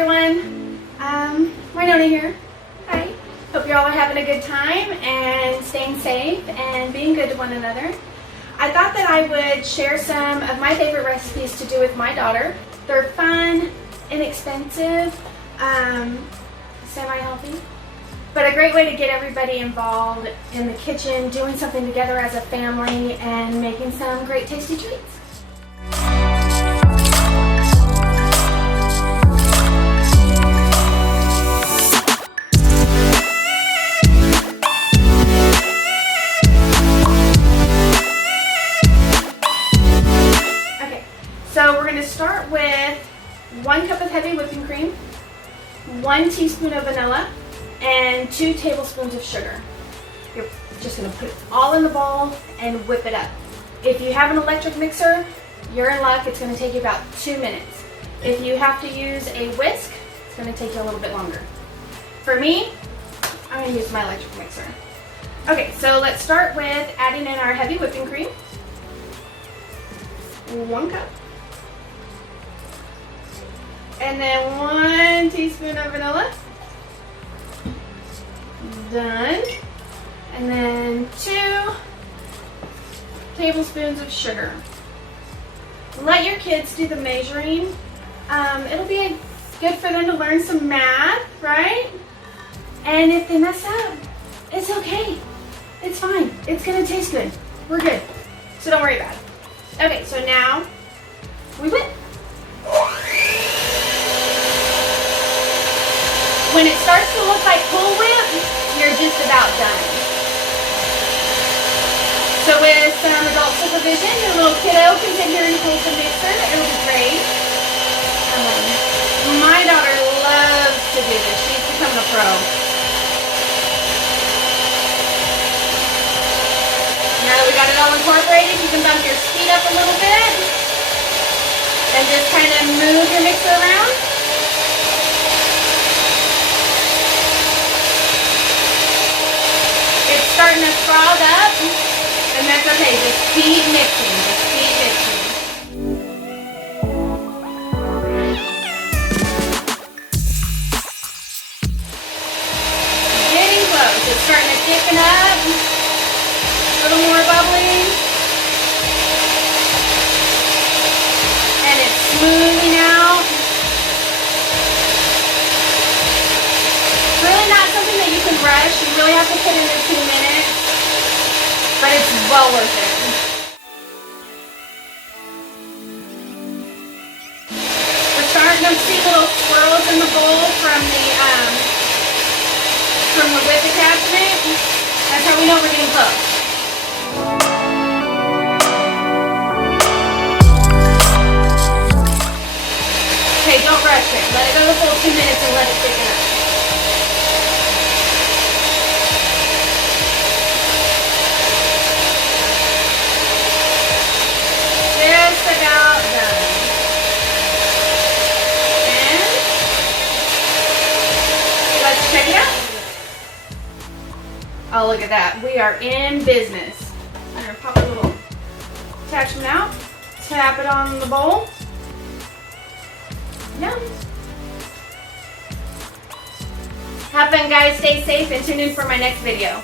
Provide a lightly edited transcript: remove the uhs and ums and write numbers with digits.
everyone. Wynona here. Hi. Hope you all are having a good time and staying safe and being good to one another. I thought that I would share some of my favorite recipes to do with my daughter. They're fun, inexpensive, semi-healthy, but a great way to get everybody involved in the kitchen, doing something together as a family and making some great tasty treats. So we're going to start with 1 cup of heavy whipping cream, 1 teaspoon of vanilla, and 2 tablespoons of sugar. You're just going to put it all in the bowl and whip it up. If you have an electric mixer, you're in luck. It's going to take you about 2 minutes. If you have to use a whisk, it's going to take you a little bit longer. For me, I'm going to use my electric mixer. Okay, so let's start with adding in our heavy whipping cream. 1 cup. And then 1 teaspoon of vanilla. Done. And then 2 tablespoons of sugar. Let your kids do the measuring. It'll be good for them to learn some math, right? And if they mess up, it's okay. It's fine. It's gonna taste good. We're good. So don't worry about it. Okay, so now we whip. When it starts to look like Cool Whip, you're just about done. So with some adult supervision, your little kiddo can sit here and hold the mixer. It'll be great. My daughter loves to do this. She's become a pro. Now that we got it all incorporated, you can bump your speed up a little bit and just kind of move your mixer around. It's starting to frog up, and that's okay. Just keep mixing. Just keep mixing. Getting close. It's starting to thicken up. A little more bubbly. And it's smoothing out. It's really not something that you can rush. You really have to put in your 2 minutes. But it's well worth it. We're starting to see little swirls in the bowl from the whip attachment. That's how we know we're getting close. Okay, don't rush it. Let it go the full 2 minutes and let it thicken up. Just about done. And let's check it out. Oh, look at that. We are in business. I'm going to pop a little attachment out. Tap it on the bowl. Yum. Have fun, guys. Stay safe and tune in for my next video.